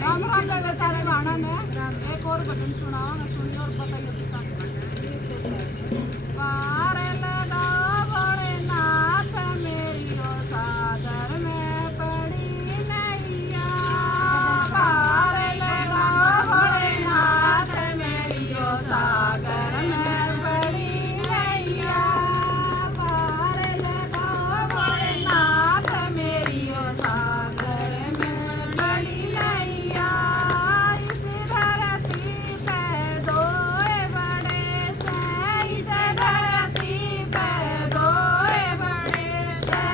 राम राम वे सारे भाणा ने एक और भजन सुनाओ ना सुनियो और बताइयो किसान पार लगा भोलेनाथ मेरी ओ सागर में पड़ी नैया पार लगा भोलेनाथ मेरी ओ सागर में पड़ी नैया पार लगा भोलेनाथ मेरी ओ सागर में पड़ी नैया इस धरती पे दोए बड़े से इस धरती पे दोए बड़े से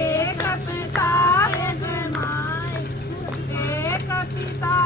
एक पिता एक माई एक पिता